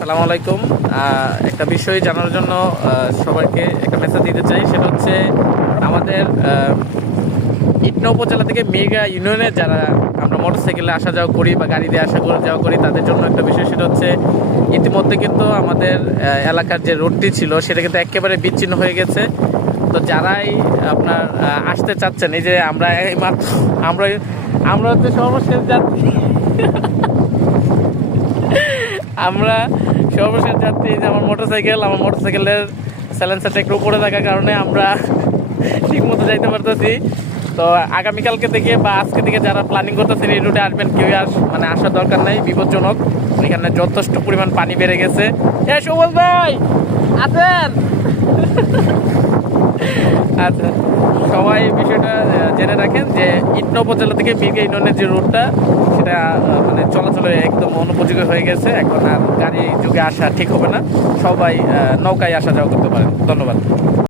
সালামু আলাইকুম। একটা বিষয় জানার জন্য সবাইকে একটা মেসেজ দিতে চাই, সেটা হচ্ছে আমাদের ইটনা উপজেলা থেকে মেগা ইউনিয়নে যারা আমরা মোটরসাইকেলে আসা যাওয়া করি বা গাড়ি দিয়ে আসা যাওয়া করি, তাদের জন্য একটা বিষয়, সেটা হচ্ছে ইতিমধ্যে কিন্তু আমাদের এলাকার যে রোডটি ছিল, সেটা কিন্তু একেবারে বিচ্ছিন্ন হয়ে গেছে। তো যারাই আপনার আসতে চাচ্ছেন, এই যে আমরা মাত্র আমরা আমরা হচ্ছে সর্বশেষ যাত্রী। আমরা সর্বশেষ যাত্রী যে আমার মোটরসাইকেল আমার মোটরসাইকেলের স্যালেন্সারটা একটু উপরে থাকার কারণে আমরা ঠিক মতো যাইতে পারতেছি। তো আগামীকালকে থেকে বা আজকে থেকে যারা প্ল্যানিং করতেছেন এই রুটে আসবেন কেউ আস মানে আসার দরকার নাই, বিপজ্জনক। এখানে যথেষ্ট পরিমাণ পানি বেড়ে গেছে। এ সুবল ভাই, আছেন? আচ্ছা সবাই বিষয়টা জেনে রাখেন যে ইটন উপজেলা থেকে মির্গা ইউনিয়নের যে রুটটা সেটা মানে চলাচলে একদম অনুপযোগী হয়ে গেছে। এখন আর গাড়ি যুগে আসা ঠিক হবে না। সবাই নৌকায় আসা যাওয়া করতে পারেন। ধন্যবাদ।